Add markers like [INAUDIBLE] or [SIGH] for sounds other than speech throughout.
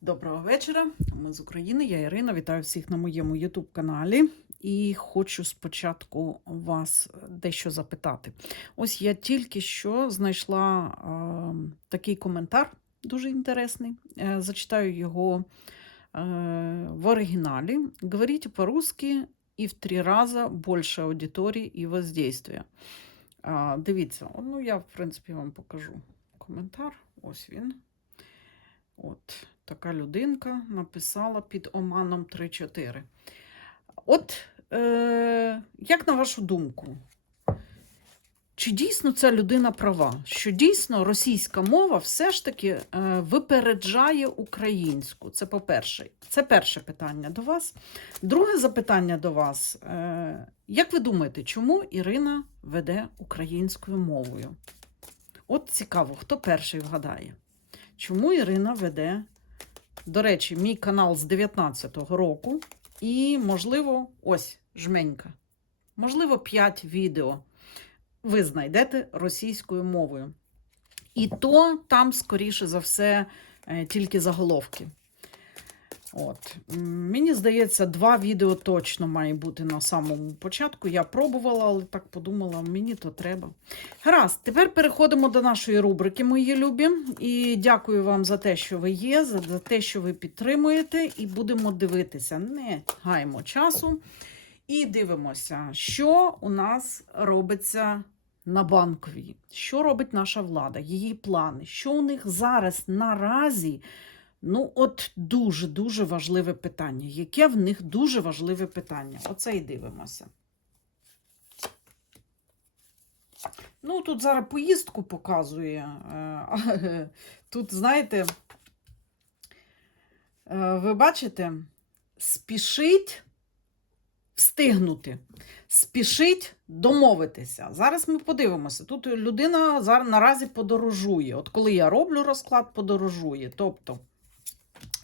Доброго вечора. Ми з України. Я Ірина. Вітаю всіх на моєму YouTube каналі. І хочу спочатку вас дещо запитати. Ось я тільки що знайшла е, такий коментар, дуже інтересний. Е, зачитаю його е, в оригіналі. Говорите по-русски і в три рази більше аудиторії і воздействия. А, дивіться, ну я, в принципі, вам покажу коментар. Ось він. От така людинка написала під Оманом 3-4. От, е, як на вашу думку, чи дійсно ця людина права? Що дійсно російська мова все ж таки е, випереджає українську? Це по-перше. Це перше питання до вас. Друге запитання до вас. Е, як ви думаєте, чому Ірина веде українською мовою? От цікаво, хто перший вгадає? Чому Ірина веде? До речі, мій канал з 19-го року, і, можливо, ось жменька. Можливо, 5 відео ви знайдете російською мовою. І то там, скоріше за все, е, тільки заголовки. От. Мені здається, два відео точно має бути на самому початку. Я пробувала, але так подумала, мені то треба. Гаразд, тепер переходимо до нашої рубрики, мої любі. І дякую вам за те, що ви є, за те, що ви підтримуєте, і будемо дивитися. Не гаємо часу. І дивимося, що у нас робиться на банковій. Що робить наша влада, її плани, що у них зараз наразі. Ну, от дуже-дуже важливе питання. Яке в них дуже важливе питання? Оце і дивимося. Ну, тут зараз поїздку показує. е, [LAUGHS] Тут, знаєте, е, ви бачите, спішить встигнути, спішить домовитися. Зараз ми подивимося. Тут людина зараз наразі подорожує. От коли я роблю розклад, подорожує. Тобто,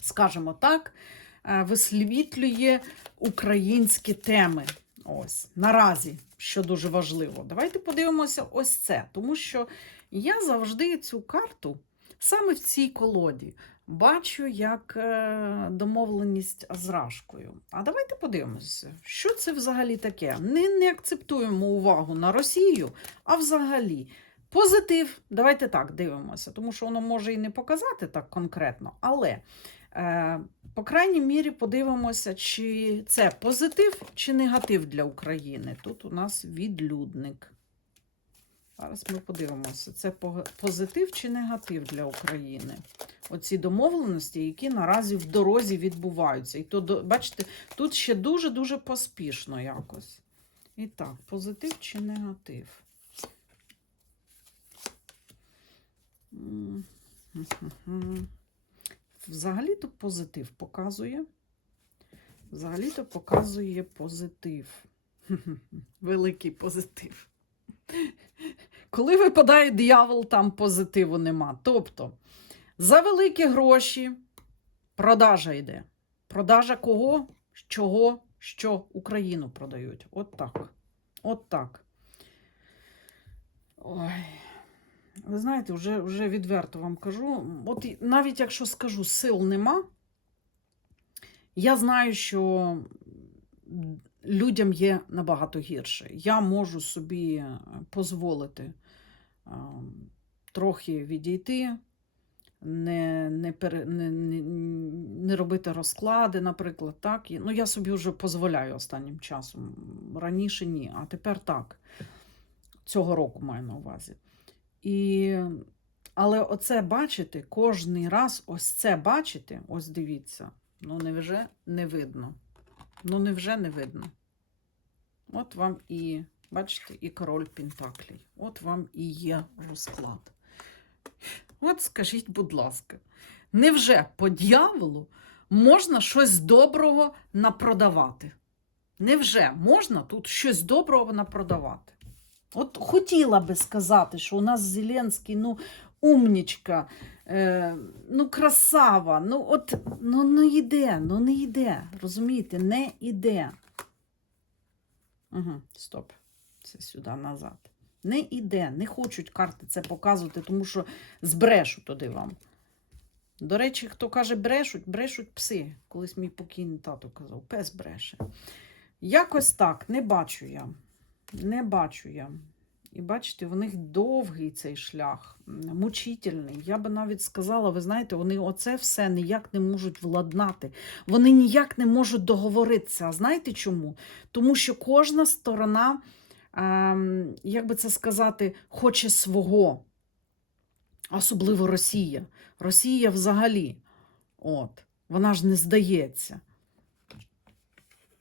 скажімо так, е, висвітлює українські теми. Ось наразі, що дуже важливо. Давайте подивимося ось це, тому що я завжди цю карту саме в цій колоді бачу як е, домовленість з Рашкою. А давайте подивимося, що це взагалі таке. Не, не акцептуємо увагу на Росію, а взагалі. Позитив, давайте так дивимося, тому що воно може і не показати так конкретно, але по крайній мірі подивимося, чи це позитив чи негатив для України. Тут у нас відлюдник. Зараз ми подивимося, це позитив чи негатив для України. Оці домовленості, які наразі в дорозі відбуваються. І то, бачите, тут ще дуже-дуже поспішно якось. І так, позитив чи негатив? Взагалі-то позитив показує. Взагалі-то показує позитив. [LAUGHS] Великий позитив. Коли випадає диявол, там позитиву нема. Тобто, за великі гроші продажа йде. Продажа кого? Чого? Що Україну продають. От так. От так. Ой. Ви знаєте, вже, вже відверто вам кажу. От навіть якщо скажу, сил нема, я знаю, що людям є набагато гірше. Я можу собі дозволити трохи відійти, не, не, пере, не, не, не робити розклади, наприклад. Так? Ну, я собі вже дозволяю останнім часом. Раніше ні, а тепер так. Цього року маю на увазі. І... Але оце бачите, кожний раз ось це бачите, ось дивіться, ну невже не видно. Ну невже не видно. От вам і, бачите, і король Пентаклей. От вам і є розклад. От скажіть, будь ласка, невже по дьяволу можна щось доброго напродавати? Невже можна тут щось доброго напродавати? От хотіла би сказати, що у нас Зеленський, ну, умнічка, е, ну, красава, ну, от, ну, не йде, ну, не йде, розумієте, не йде. Угу, стоп, це сюди назад. Не іде, не хочуть карти це показувати, тому що збрешу туди вам. До речі, хто каже брешуть, брешуть пси. Колись мій покійний тато казав, пес бреше. Якось так, не бачу я. Не бачу я. І бачите, в них довгий цей шлях, мучительний. Я би навіть сказала, ви знаєте, вони оце все ніяк не можуть владнати. Вони ніяк не можуть договоритися. А знаєте чому? Тому що кожна сторона, ем, як би це сказати, хоче свого. Особливо Росія. Росія взагалі. От. Вона ж не здається.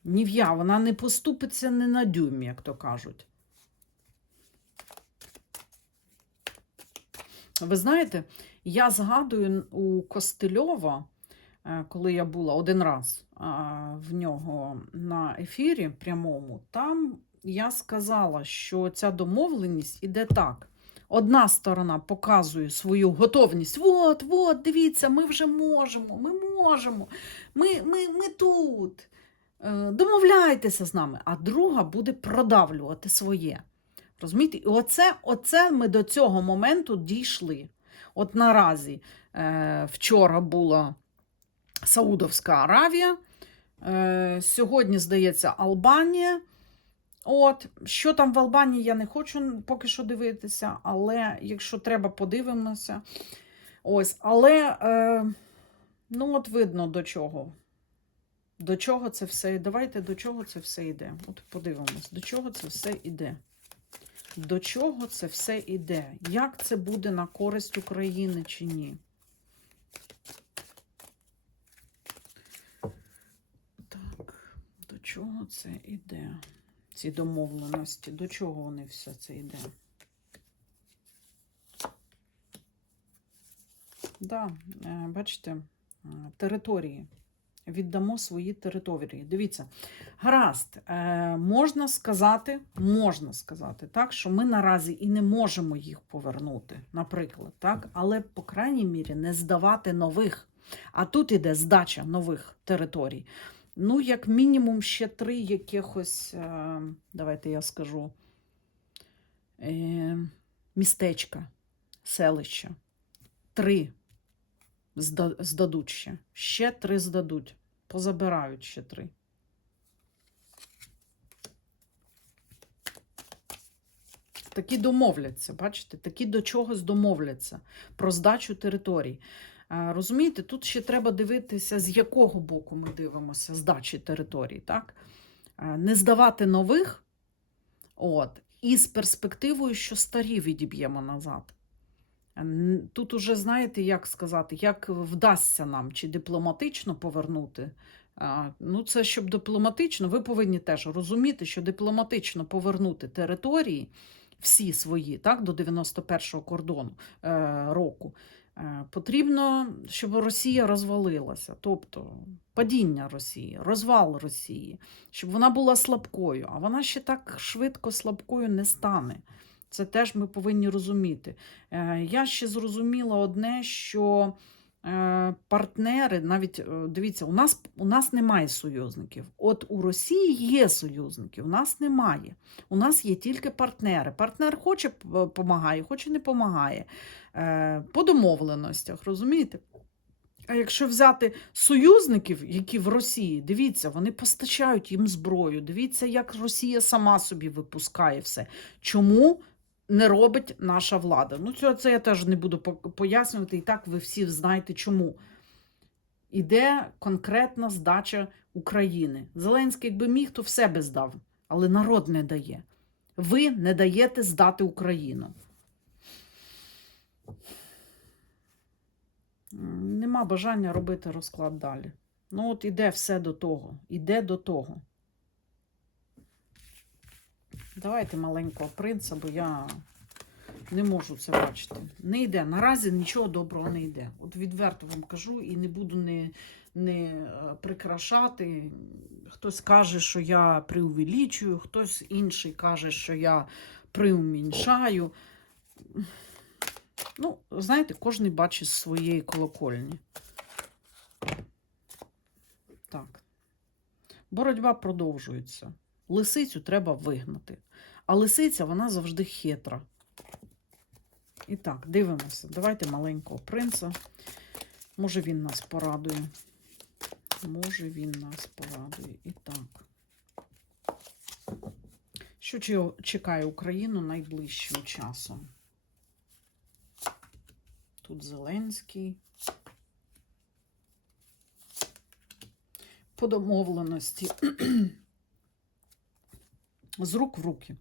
Нів'я, вона не поступиться не на дюйм, як то кажуть. Ви знаєте, я згадую у Костельова, е, коли я була один раз в нього на ефірі прямому, там я сказала, що ця домовленість іде так. Одна сторона показує свою готовність. От, от, дивіться, ми вже можемо, ми можемо, ми, ми, ми тут. Е, Домовляйтеся з нами, а друга буде продавлювати своє. Розумієте? І оце, оце ми до цього моменту дійшли. От наразі е, вчора була Саудовська Аравія, е, сьогодні, здається, Албанія. От, що там в Албанії, я не хочу поки що дивитися, але якщо треба, подивимося. Ось, але е, ну, от видно до чого. До чого це все. Давайте до чого це все йде. От подивимось, до чого це все йде. До чого це все йде? Як це буде на користь України чи ні? Так, до чого це йде? Ці домовленості, до чого вони все це йде? Да, е, бачите, е, території. Віддамо свої території. Дивіться, гаразд, е, можна сказати, можна сказати, так, що ми наразі і не можемо їх повернути, наприклад, так, але, по крайній мірі, не здавати нових. А тут іде здача нових територій. Ну, як мінімум, ще три якихось, е, давайте я скажу, е, містечка, селища. Три здадуть ще. Ще три здадуть. Позабирають ще три. Такі домовляться, бачите, такі до чогось домовляться про здачу територій. Розумієте, тут ще треба дивитися, з якого боку ми дивимося здачі територій. Так? Не здавати нових, от, і з перспективою, що старі відіб'ємо назад. Тут уже знаєте, як сказати, як вдасться нам чи дипломатично повернути. Ну, це щоб дипломатично, ви повинні теж розуміти, що дипломатично повернути території всі свої, так, до 91-го кордону е, року. е, Потрібно, щоб Росія розвалилася, тобто падіння Росії, розвал Росії, щоб вона була слабкою, а вона ще так швидко слабкою не стане. Це теж ми повинні розуміти. Е, Я ще зрозуміла одне, що е, партнери, навіть е, дивіться, у нас, у нас немає союзників. От у Росії є союзники, у нас немає. У нас є тільки партнери. Партнер хоче допомагає, хоче не допомагає. По домовленостях, розумієте? А якщо взяти союзників, які в Росії, дивіться, вони постачають їм зброю. Дивіться, як Росія сама собі випускає все. Чому не робить наша влада? Ну, це, це я теж не буду пояснювати, і так ви всі знаєте, чому. Іде конкретна здача України. Зеленський, якби міг, то все би здав, але народ не дає. Ви не даєте здати Україну. Нема бажання робити розклад далі. Ну, от іде все до того. Іде до того. Давайте маленького принца, бо я не можу це бачити. Не йде. Наразі нічого доброго не йде. От відверто вам кажу і не буду не, не е, прикрашати. Хтось каже, що я преувеличую, хтось інший каже, що я преуміншаю. Ну, знаєте, кожен бачить з своєї колокольні. Так. Боротьба продовжується. Лисицю треба вигнати. А лисиця, вона завжди хитра. І так, дивимося. Давайте маленького принца. Може, він нас порадує. Може, він нас порадує. І так. Що чекає Україну найближчим часом? Тут Зеленський. По домовленості. З рук в руки.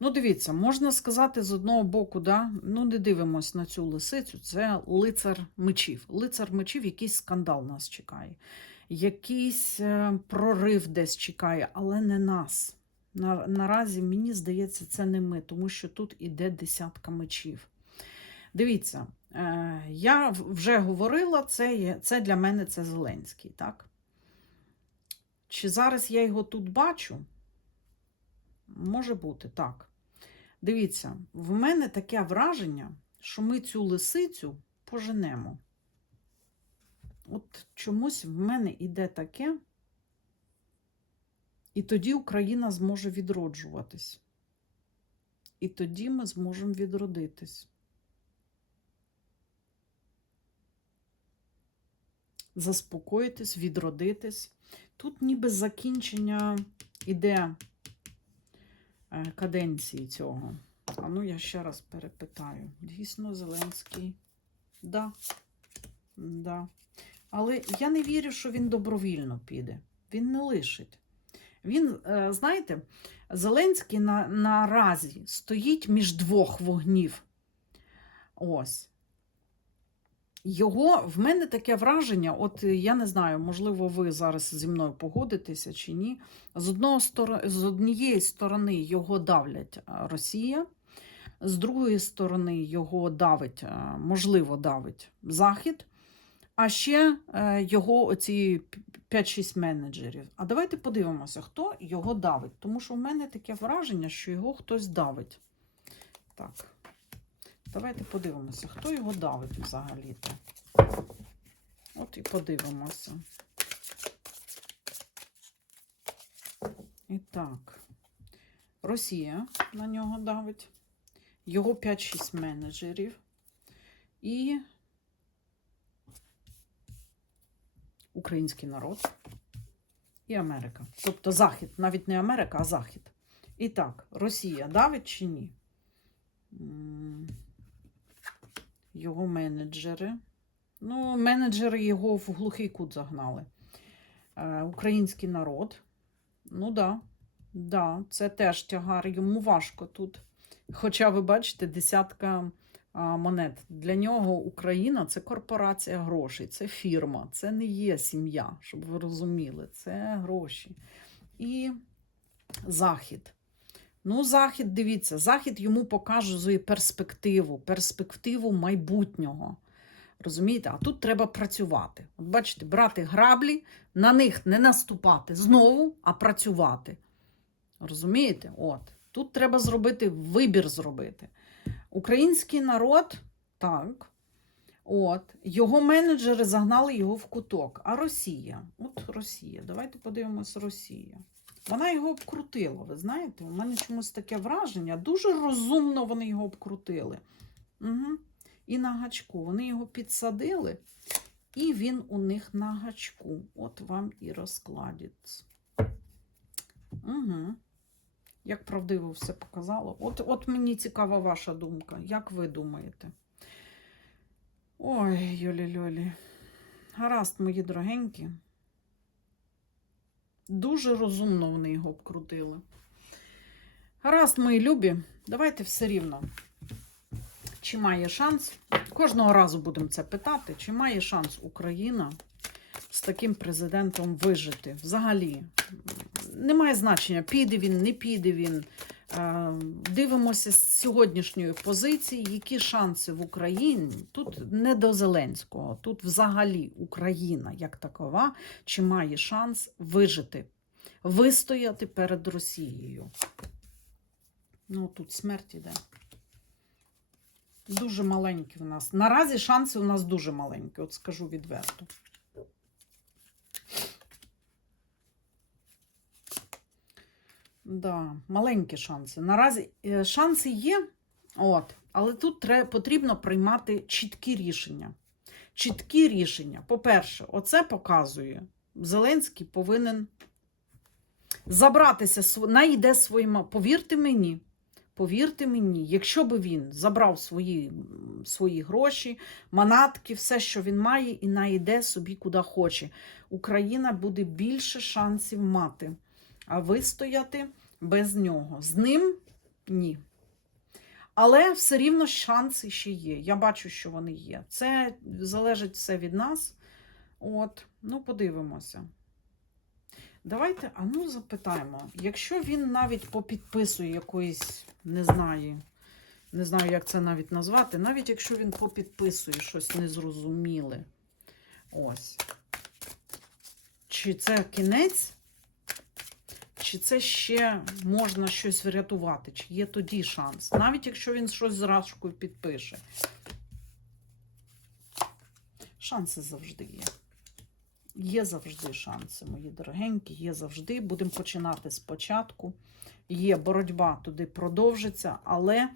Ну, дивіться, можна сказати з одного боку, да? ну не дивимось на цю лисицю, це лицар мечів. Лицар мечів, якийсь скандал нас чекає, якийсь е, прорив десь чекає, але не нас. На, наразі, мені здається, це не ми, тому що тут іде десятка мечів. Дивіться, е, я вже говорила, це, є, це для мене це Зеленський, так? Чи зараз я його тут бачу? Може бути, так. Дивіться, в мене таке враження, що ми цю лисицю поженемо. От чомусь в мене іде таке, і тоді Україна зможе відроджуватись. І тоді ми зможемо відродитись. Заспокоїтись, відродитись. Тут ніби закінчення іде каденції цього. А ну я ще раз перепитаю. Дійсно, Зеленський. Да. Да. Але я не вірю, що він добровільно піде. Він не лишить. Він, е, знаєте, Зеленський на, наразі стоїть між двох вогнів. Ось. Його в мене таке враження, от е, я не знаю, можливо, ви зараз зі мною погодитеся чи ні. З, одного з однієї сторони його давлять Росія, з другої сторони його давить, можливо, давить Захід, а ще е, його оці 5-6 менеджерів. А давайте подивимося, хто його давить. Тому що в мене таке враження, що його хтось давить. Так. Давайте подивимося, хто його давить взагалі-то. От і подивимося. І так, Росія на нього давить, його 5-6 менеджерів і український народ і Америка. Тобто Захід, навіть не Америка, а Захід. І так, Росія давить чи ні? Його менеджери. Ну, менеджери його в глухий кут загнали. Е, український народ. Ну да, да, це теж тягар. Йому важко тут. Хоча, ви бачите, десятка монет. Для нього Україна це корпорація грошей, це фірма, це не є сім'я, щоб ви розуміли. Це гроші. І Захід. Ну, Захід, дивіться, Захід йому показує перспективу, перспективу майбутнього. Розумієте? А тут треба працювати. От бачите, брати граблі, на них не наступати знову, а працювати. Розумієте? От. Тут треба зробити вибір зробити. Український народ, так. От, його менеджери загнали його в куток. А Росія? От Росія. Давайте подивимось Росія. Вона його обкрутила, ви знаєте? У мене чомусь таке враження. Дуже розумно вони його обкрутили. Угу. І на гачку. Вони його підсадили, і він у них на гачку. От вам і розкладець. Угу. Як правдиво все показало. От, от мені цікава ваша думка. Як ви думаєте? Ой, Йолі-Льолі. Гаразд, мої дорогенькі. Дуже розумно вони його обкрутили. Гаразд, мої любі, давайте все рівно. Чи має шанс? Кожного разу будемо це питати, чи має шанс Україна з таким президентом вижити? Взагалі, немає значення, піде він, не піде він. Е, Дивимося з сьогоднішньої позиції, які шанси в Україні. Тут не до Зеленського, тут взагалі Україна як такова, чи має шанс вижити, вистояти перед Росією. Ну, тут смерть іде. Дуже маленькі в нас. Наразі шанси у нас дуже маленькі, от скажу відверто. Да, маленькі шанси. Наразі е, шанси є, от, але тут треба, потрібно приймати чіткі рішення. чіткі рішення. По-перше, оце показує. Зеленський повинен забратися, найде своїми. Повірте мені, повірте мені, якщо би він забрав свої, свої гроші, манатки, все, що він має, і найде собі куди хоче, Україна буде більше шансів мати, а вистояти без нього. З ним ні. Але все рівно шанси ще є. Я бачу, що вони є. Це залежить все від нас. От, ну, подивимося. Давайте, а ну запитаємо, якщо він навіть попідписує якоїсь, не знаю, не знаю, як це навіть назвати, навіть якщо він попідписує щось незрозуміле. Ось. Чи це кінець? Чи це ще можна щось врятувати? Чи є тоді шанс? Навіть якщо він щось з підпише. Шанси завжди є. Є завжди шанси, мої дорогенькі, є завжди. Будемо починати спочатку. Є боротьба туди продовжиться, але е,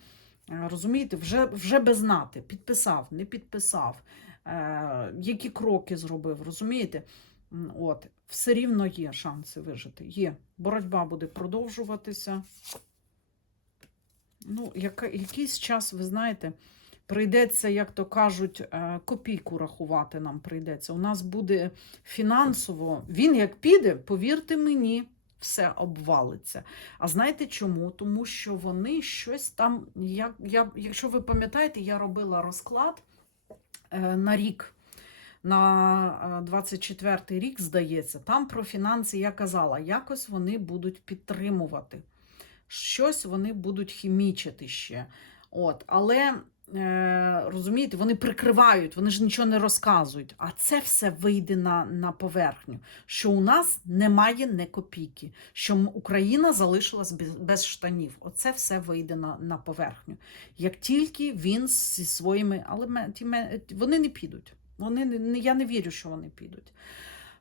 розумієте, вже, вже би знати, підписав, не підписав, е, які кроки зробив, розумієте? От, все рівно є шанси вижити. Є. Боротьба буде продовжуватися. Ну, яка, якийсь час, ви знаєте, прийдеться, як то кажуть, е, копійку рахувати нам прийдеться. У нас буде фінансово, він як піде, повірте мені, все обвалиться. А знаєте чому? Тому що вони щось там, я, я, якщо ви пам'ятаєте, я робила розклад е, на рік. На 24-й рік, здається, там про фінанси я казала, якось вони будуть підтримувати. Щось вони будуть хімічити ще. От, але е, розумієте, вони прикривають, вони ж нічого не розказують. А це все вийде на, на поверхню. Що у нас немає не копійки, що Україна залишилась без, без штанів. Оце все вийде на, на поверхню. Як тільки він зі своїми, але вони не підуть. Вони не, я не вірю, що вони підуть.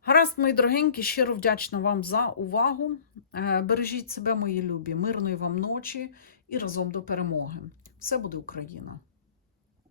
Гаразд, мої дорогенькі, щиро вдячна вам за увагу. Е, Бережіть себе, мої любі, мирної вам ночі і разом до перемоги. Все буде Україна!